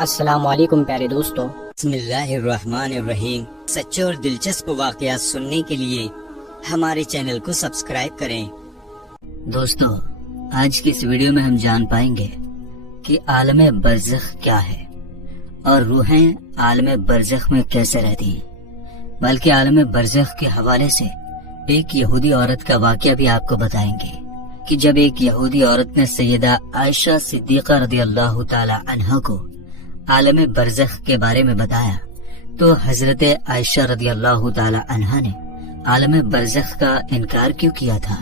السلام علیکم پیارے دوستو، بسم اللہ الرحمن الرحیم۔ سچے اور دلچسپ واقعات سننے کے لیے ہمارے چینل کو سبسکرائب کریں۔ دوستو، آج کی اس ویڈیو میں ہم جان پائیں گے کہ عالم برزخ کیا ہے اور روحیں عالم برزخ میں کیسے رہتی ہیں، بلکہ عالم برزخ کے حوالے سے ایک یہودی عورت کا واقعہ بھی آپ کو بتائیں گے کہ جب ایک یہودی عورت نے سیدہ عائشہ صدیقہ رضی اللہ تعالی عنہا کو عالم برزخ کے بارے میں بتایا تو حضرت عائشہ رضی اللہ تعالی عنہا نے عالم برزخ کا انکار کیوں کیا تھا۔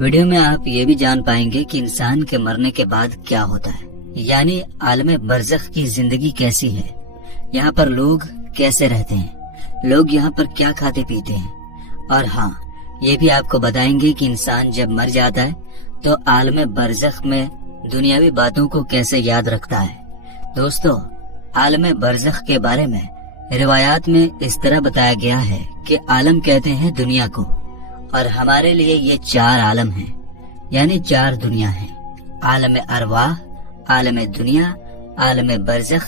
ویڈیو میں آپ یہ بھی جان پائیں گے کہ انسان کے مرنے کے بعد کیا ہوتا ہے، یعنی عالم برزخ کی زندگی کیسی ہے، یہاں پر لوگ کیسے رہتے ہیں، لوگ یہاں پر کیا کھاتے پیتے ہیں، اور ہاں یہ بھی آپ کو بتائیں گے کہ انسان جب مر جاتا ہے تو عالم برزخ میں دنیاوی باتوں کو کیسے یاد رکھتا ہے۔ دوستو، عالم برزخ کے بارے میں روایات میں اس طرح بتایا گیا ہے کہ عالم کہتے ہیں دنیا کو، اور ہمارے لیے یہ 4 عالم ہیں، یعنی 4 دنیا ہیں: عالم ارواح، عالم دنیا، عالم برزخ،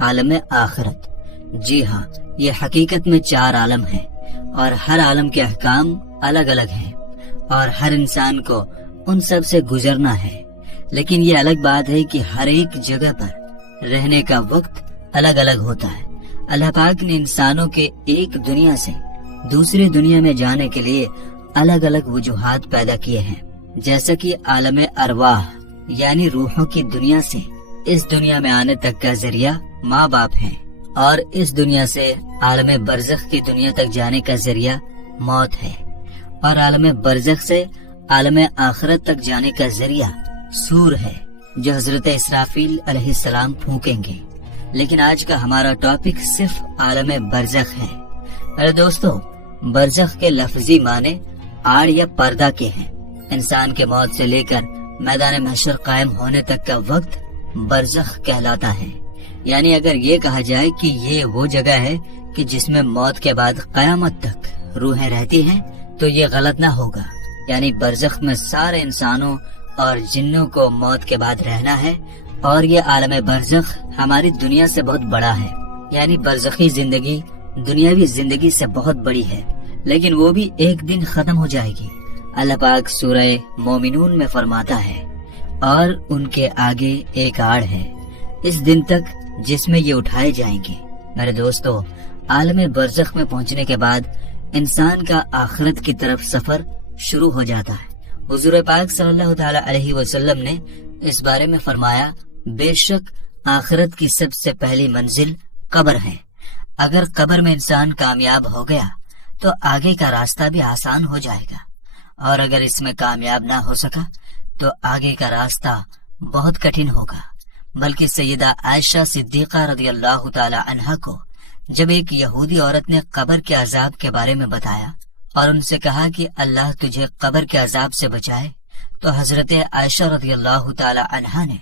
عالم آخرت۔ جی ہاں، یہ حقیقت میں 4 عالم ہیں، اور ہر عالم کے احکام الگ الگ ہیں، اور ہر انسان کو ان سب سے گزرنا ہے۔ لیکن یہ الگ بات ہے کہ ہر ایک جگہ پر رہنے کا وقت الگ الگ ہوتا ہے۔ اللہ پاک نے انسانوں کے ایک دنیا سے دوسری دنیا میں جانے کے لیے الگ الگ وجوہات پیدا کیے ہیں، جیسا کہ عالم ارواح یعنی روحوں کی دنیا سے اس دنیا میں آنے تک کا ذریعہ ماں باپ ہیں، اور اس دنیا سے عالم برزخ کی دنیا تک جانے کا ذریعہ موت ہے، اور عالم برزخ سے عالم آخرت تک جانے کا ذریعہ سور ہے جو حضرت اسرافیل علیہ السلام پھونکیں گے۔ لیکن آج کا ہمارا ٹاپک صرف عالم برزخ ہے۔ ارے دوستو، برزخ کے لفظی معنی آڑ یا پردہ کے ہیں۔ انسان کے موت سے لے کر میدان محشر قائم ہونے تک کا وقت برزخ کہلاتا ہے۔ یعنی اگر یہ کہا جائے کہ یہ وہ جگہ ہے کہ جس میں موت کے بعد قیامت تک روحیں رہتی ہیں تو یہ غلط نہ ہوگا۔ یعنی برزخ میں سارے انسانوں اور جنوں کو موت کے بعد رہنا ہے، اور یہ عالم برزخ ہماری دنیا سے بہت بڑا ہے۔ یعنی برزخی زندگی دنیاوی زندگی سے بہت بڑی ہے، لیکن وہ بھی ایک دن ختم ہو جائے گی۔ اللہ پاک سورہ مومنون میں فرماتا ہے، اور ان کے آگے ایک آڑ ہے اس دن تک جس میں یہ اٹھائے جائیں گے۔ میرے دوستو، عالم برزخ میں پہنچنے کے بعد انسان کا آخرت کی طرف سفر شروع ہو جاتا ہے۔ حضور پاک صلی اللہ تعالی علیہ وسلم نے اس بارے میں فرمایا، بے شک آخرت کی سب سے پہلی منزل قبر ہے۔ اگر قبر میں انسان کامیاب ہو گیا تو آگے کا راستہ بھی آسان ہو جائے گا، اور اگر اس میں کامیاب نہ ہو سکا تو آگے کا راستہ بہت کٹھن ہوگا۔ بلکہ سیدہ عائشہ صدیقہ رضی اللہ تعالی عنہا کو جب ایک یہودی عورت نے قبر کے عذاب کے بارے میں بتایا اور ان سے کہا کہ اللہ تجھے قبر کے عذاب سے بچائے، تو حضرت عائشہ رضی اللہ تعالی عنہا نے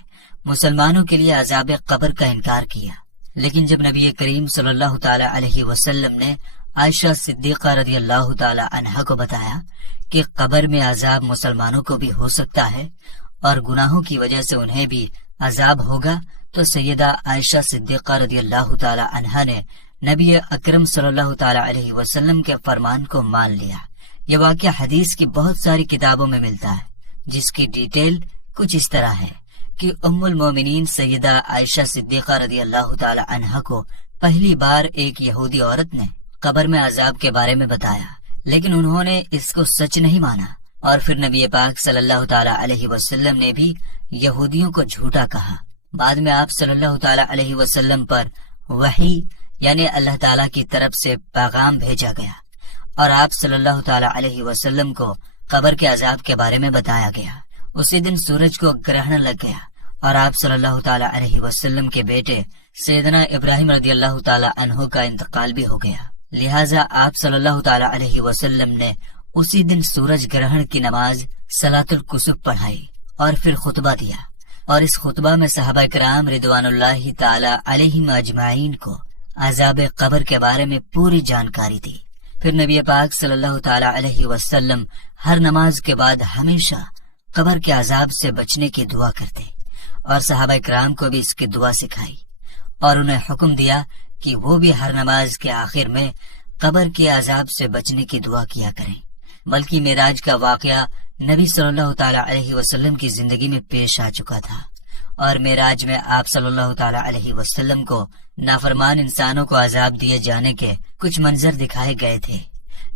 مسلمانوں کے لیے عذاب قبر کا انکار کیا۔ لیکن جب نبی کریم صلی اللہ تعالی علیہ وسلم نے عائشہ صدیقہ رضی اللہ تعالی عنہا کو بتایا کہ قبر میں عذاب مسلمانوں کو بھی ہو سکتا ہے اور گناہوں کی وجہ سے انہیں بھی عذاب ہوگا، تو سیدہ عائشہ صدیقہ رضی اللہ تعالی عنہا نے نبی اکرم صلی اللہ تعالی علیہ وسلم کے فرمان کو مان لیا۔ یہ واقعہ حدیث کی بہت ساری کتابوں میں ملتا ہے، جس کی ڈیٹیل کچھ اس طرح ہے کہ ام المومنین سیدہ عائشہ صدیقہ رضی اللہ تعالی عنہا کو پہلی بار ایک یہودی عورت نے قبر میں عذاب کے بارے میں بتایا، لیکن انہوں نے اس کو سچ نہیں مانا، اور پھر نبی پاک صلی اللہ تعالی علیہ وسلم نے بھی یہودیوں کو جھوٹا کہا۔ بعد میں آپ صلی اللہ تعالی علیہ وسلم پر وحی یعنی اللہ تعالیٰ کی طرف سے پیغام بھیجا گیا، اور آپ صلی اللہ تعالی علیہ وسلم کو قبر کے عذاب کے بارے میں بتایا گیا۔ اسی دن سورج کو گرہن لگ گیا، اور آپ صلی اللہ تعالی علیہ وسلم کے بیٹے سیدنا ابراہیم رضی اللہ تعالی عنہ کا انتقال بھی ہو گیا۔ لہٰذا آپ صلی اللہ تعالی علیہ وسلم نے اسی دن سورج گرہن کی نماز صلاۃ الکسوف پڑھائی اور پھر خطبہ دیا، اور اس خطبہ میں صحابہ کرام رضوان اللہ تعالی علیہم اجمعین کو عذاب قبر کے بارے میں پوری جانکاری دی۔ پھر نبی پاک صلی اللہ تعالی علیہ وسلم ہر نماز کے بعد ہمیشہ قبر کے عذاب سے بچنے کی دعا کرتے، اور صحابہ کرام کو بھی اس کی دعا سکھائی، اور انہیں حکم دیا کہ وہ بھی ہر نماز کے آخر میں قبر کے عذاب سے بچنے کی دعا کیا کریں۔ بلکہ معراج کا واقعہ نبی صلی اللہ تعالی علیہ وسلم کی زندگی میں پیش آ چکا تھا، اور معراج میں آپ صلی اللہ تعالی علیہ وسلم کو نافرمان انسانوں کو عذاب دیے جانے کے کچھ منظر دکھائے گئے تھے۔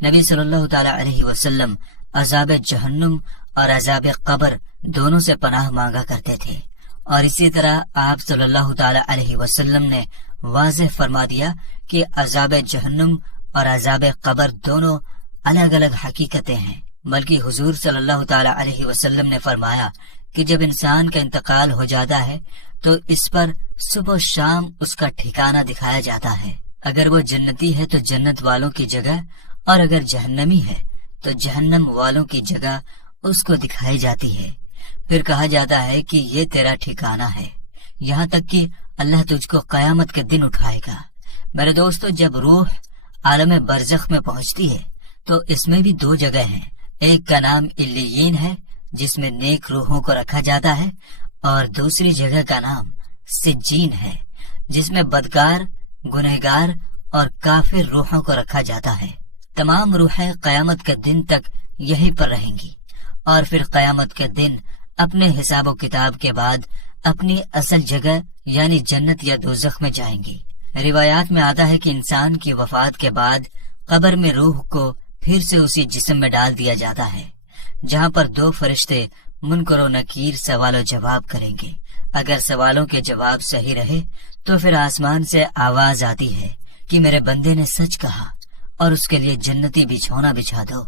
نبی صلی اللہ تعالی علیہ وسلم عذاب جہنم اور عذاب قبر دونوں سے پناہ مانگا کرتے تھے، اور اسی طرح آپ صلی اللہ تعالی علیہ وسلم نے واضح فرما دیا کہ عذاب جہنم اور عذاب قبر دونوں الگ الگ حقیقتیں ہیں۔ بلکہ حضور صلی اللہ تعالی علیہ وسلم نے فرمایا کہ جب انسان کا انتقال ہو جاتا ہے تو اس پر صبح و شام اس کا ٹھکانہ دکھایا جاتا ہے۔ اگر وہ جنتی ہے تو جنت والوں کی جگہ، اور اگر جہنمی ہے تو جہنم والوں کی جگہ اس کو دکھائی جاتی ہے۔ پھر کہا جاتا ہے کہ یہ تیرا ٹھکانہ ہے، یہاں تک کہ اللہ تجھ کو قیامت کے دن اٹھائے گا۔ میرے دوستو، جب روح عالم برزخ میں پہنچتی ہے تو اس میں بھی دو جگہ ہیں۔ ایک کا نام علیین ہے جس میں نیک روحوں کو رکھا جاتا ہے، اور دوسری جگہ کا نام سجین ہے جس میں بدکار، گنہگار اور کافر روحوں کو رکھا جاتا ہے۔ تمام روحیں قیامت کے دن تک یہیں پر رہیں گی، اور پھر قیامت کے دن اپنے حساب و کتاب کے بعد اپنی اصل جگہ یعنی جنت یا دوزخ میں جائیں گی۔ روایات میں آتا ہے کہ انسان کی وفات کے بعد قبر میں روح کو پھر سے اسی جسم میں ڈال دیا جاتا ہے، جہاں پر دو فرشتے منکر و نکیر سوال و جواب کریں گے۔ اگر سوالوں کے جواب صحیح رہے تو پھر آسمان سے آواز آتی ہے کہ میرے بندے نے سچ کہا، اور اس کے لیے جنتی بچھونا بچھا دو،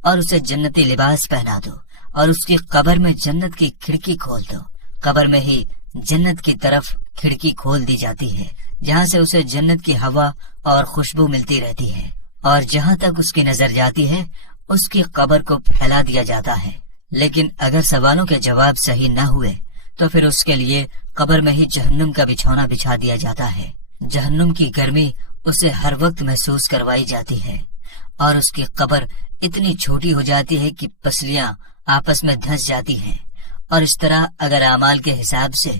اور اسے جنتی لباس پہنا دو، اور اس کی قبر میں جنت کی کھڑکی کھول دو۔ قبر میں ہی جنت کی طرف کھڑکی کھول دی جاتی ہے، جہاں سے اسے جنت کی ہوا اور خوشبو ملتی رہتی ہے، اور جہاں تک اس کی نظر جاتی ہے اس کی قبر کو پھیلا دیا جاتا ہے۔ لیکن اگر سوالوں کے جواب صحیح نہ ہوئے تو پھر اس کے لیے قبر میں ہی جہنم کا بچھونا بچھا دیا جاتا ہے۔ جہنم کی گرمی اسے ہر وقت محسوس کروائی جاتی ہے، اور اس کی قبر اتنی چھوٹی ہو جاتی ہے کہ پسلیاں آپس میں دھنس جاتی ہیں۔ اور اس طرح اگر اعمال کے حساب سے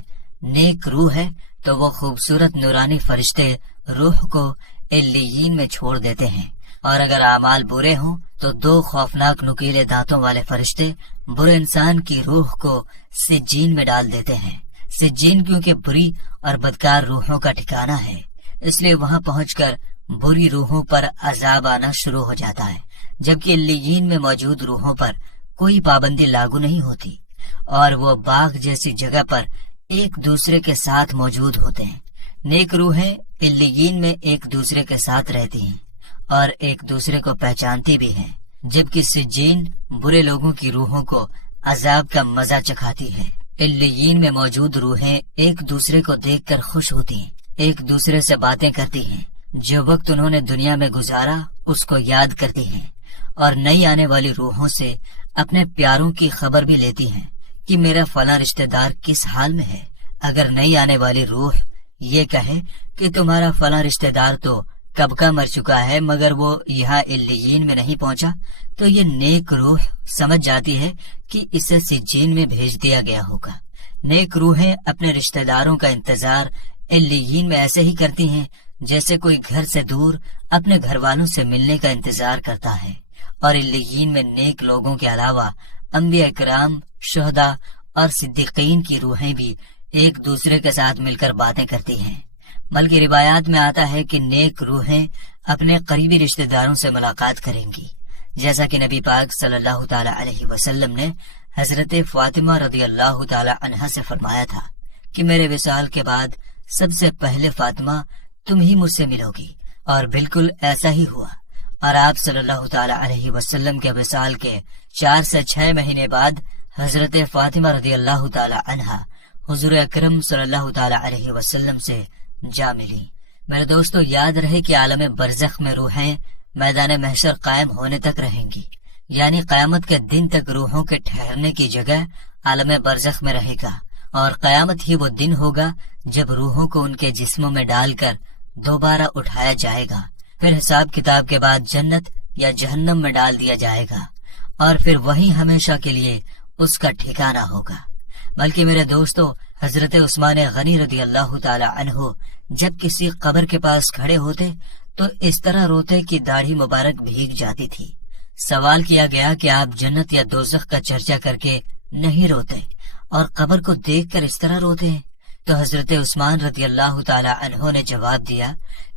نیک روح ہے تو وہ خوبصورت نورانی فرشتے روح کو علیین میں چھوڑ دیتے ہیں، اور اگر اعمال برے ہوں تو دو خوفناک نکیلے دانتوں والے فرشتے برے انسان کی روح کو سجین میں ڈال دیتے ہیں۔ سجین کیونکہ بری اور بدکار روحوں کا ٹھکانہ ہے، اس لیے وہاں پہنچ کر بری روحوں پر عذاب آنا شروع ہو جاتا ہے، جبکہ علیین میں موجود روحوں پر کوئی پابندی لاگو نہیں ہوتی، اور وہ باغ جیسی جگہ پر ایک دوسرے کے ساتھ موجود ہوتے ہیں۔ نیک روحیں علیین میں ایک دوسرے کے ساتھ رہتی ہیں اور ایک دوسرے کو پہچانتی بھی ہیں، جبکہ سجین برے لوگوں کی روحوں کو عذاب کا مزہ چکھاتی ہے۔ علیین میں موجود روحیں ایک دوسرے کو دیکھ کر خوش ہوتی ہیں، ایک دوسرے سے باتیں کرتی ہیں، جو وقت انہوں نے دنیا میں گزارا اس کو یاد کرتی ہیں، اور نئی آنے والی روحوں سے اپنے پیاروں کی خبر بھی لیتی ہیں کہ میرا فلاں رشتہ دار کس حال میں ہے۔ اگر نئی آنے والی روح یہ کہے کہ تمہارا فلاں رشتہ دار تو کب کا مر چکا ہے مگر وہ یہاں علیین میں نہیں پہنچا، تو یہ نیک روح سمجھ جاتی ہے کہ اسے سجین میں بھیج دیا گیا ہوگا۔ نیک روحیں اپنے رشتہ داروں کا انتظار علیین میں ایسے ہی کرتی ہیں جیسے کوئی گھر سے دور اپنے گھر والوں سے ملنے کا انتظار کرتا ہے، اور علیین میں نیک لوگوں کے علاوہ انبیاء کرام، شہداء اور صدیقین کی روحیں بھی ایک دوسرے کے ساتھ مل کر باتیں کرتی ہیں۔ بلکہ روایات میں آتا ہے کہ نیک روحیں اپنے قریبی رشتہ داروں سے ملاقات کریں گی، جیسا کہ نبی پاک صلی اللہ تعالی علیہ وسلم نے حضرت فاطمہ رضی اللہ تعالی عنہا سے فرمایا تھا کہ میرے وصال کے بعد سب سے پہلے فاطمہ تم ہی مجھ سے ملو گی، اور بالکل ایسا ہی ہوا۔ اور آپ صلی اللہ تعالی علیہ وسلم کے وصال کے 4 سے 6 مہینے بعد حضرت فاطمہ رضی اللہ تعالی عنہا حضور اکرم صلی اللہ تعالی علیہ وسلم سے جا ملی۔ میرے دوستو، یاد رہے کہ عالم برزخ میں روحیں میدان محشر قائم ہونے تک رہیں گی، یعنی قیامت کے دن تک روحوں کے ٹھہرنے کی جگہ عالم برزخ میں رہے گا، اور قیامت ہی وہ دن ہوگا جب روحوں کو ان کے جسموں میں ڈال کر دوبارہ اٹھایا جائے گا، پھر حساب کتاب کے بعد جنت یا جہنم میں ڈال دیا جائے گا، اور پھر وہیں ہمیشہ کے لیے اس کا ٹھکانہ ہوگا۔ بلکہ میرے دوستو، حضرت عثمان غنی رضی اللہ تعالی عنہ جب کسی قبر کے پاس کھڑے ہوتے تو اس طرح روتے کہ داڑھی مبارک بھیگ جاتی تھی۔ سوال کیا گیا کہ آپ جنت یا دوزخ کا چرچا کر کے نہیں روتے اور قبر کو دیکھ کر اس طرح روتے ہیں؟ تو حضرت عثمان رضی اللہ تعالی عنہ نے جواب دیا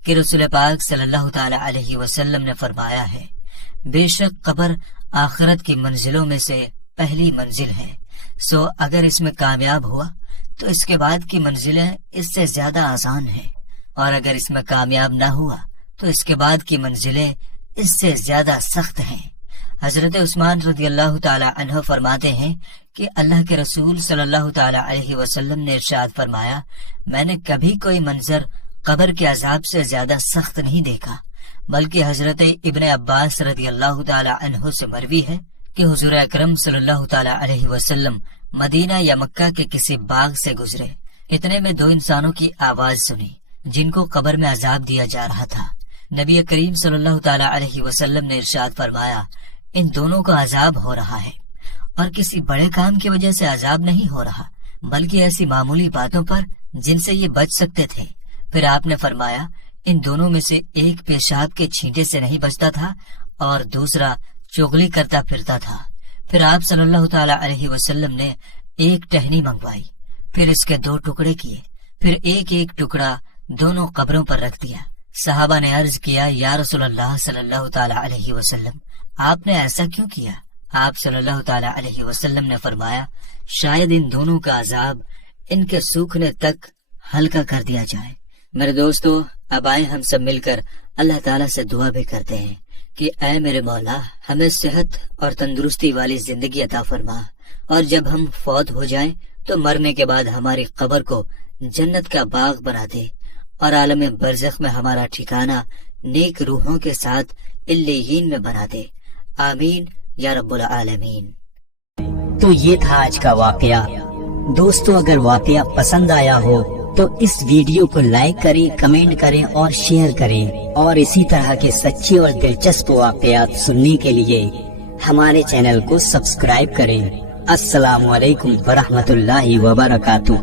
کہ رسول پاک صلی اللہ تعالی علیہ وسلم نے فرمایا ہے، بے شک قبر آخرت کی منزلوں میں سے پہلی منزل ہے، سو اگر اس میں کامیاب ہوا تو اس کے بعد کی منزلیں اس سے زیادہ آسان ہیں، اور اگر اس میں کامیاب نہ ہوا تو اس کے بعد کی منزلیں اس سے زیادہ سخت ہیں۔ حضرت عثمان رضی اللہ تعالی عنہ فرماتے ہیں کہ اللہ کے رسول صلی اللہ تعالی علیہ وسلم نے ارشاد فرمایا، میں نے کبھی کوئی منظر قبر کے عذاب سے زیادہ سخت نہیں دیکھا، بلکہ حضرت ابن عباس رضی اللہ تعالی عنہ سے مروی ہے کہ حضور اکرم صلی اللہ تعالی علیہ وسلم مدینہ یا مکہ کے کسی باغ سے گزرے، اتنے میں دو انسانوں کی آواز سنی جن کو قبر میں عذاب دیا جا رہا تھا۔ نبی کریم صلی اللہ تعالی علیہ وسلم نے ارشاد فرمایا، ان دونوں کو عذاب ہو رہا ہے، اور کسی بڑے کام کی وجہ سے عذاب نہیں ہو رہا، بلکہ ایسی معمولی باتوں پر جن سے یہ بچ سکتے تھے۔ پھر آپ نے فرمایا، ان دونوں میں سے ایک پیشاب کے چھینٹے سے نہیں بچتا تھا اور دوسرا چغلی کرتا پھرتا تھا۔ پھر آپ صلی اللہ تعالی علیہ وسلم نے ایک ٹہنی منگوائی، پھر اس کے دو ٹکڑے کیے، پھر ایک ایک ٹکڑا دونوں قبروں پر رکھ دیا۔ صحابہ نے عرض کیا، یا رسول اللہ صلی اللہ تعالی علیہ وسلم، آپ نے ایسا کیوں کیا؟ آپ صلی اللہ تعالی علیہ وسلم نے فرمایا، شاید ان دونوں کا عذاب ان کے سوکھنے تک ہلکا کر دیا جائے۔ میرے دوستو، اب آئے ہم سب مل کر اللہ تعالیٰ سے دعا بھی کرتے ہیں کہ اے میرے مولا، ہمیں صحت اور تندرستی والی زندگی عطا فرما، اور جب ہم فوت ہو جائیں تو مرنے کے بعد ہماری قبر کو جنت کا باغ بنا دے، اور عالم برزخ میں ہمارا ٹھکانہ نیک روحوں کے ساتھ علیین میں بنا دے، آمین یا رب العالمین۔ تو یہ تھا آج کا واقعہ۔ دوستو، اگر واقعہ پسند آیا ہو تو اس ویڈیو کو لائک کریں، کمنٹ کریں اور شیئر کریں، اور اسی طرح کے سچے اور دلچسپ واقعات سننے کے لیے ہمارے چینل کو سبسکرائب کریں۔ السلام علیکم ورحمۃ اللہ وبرکاتہ۔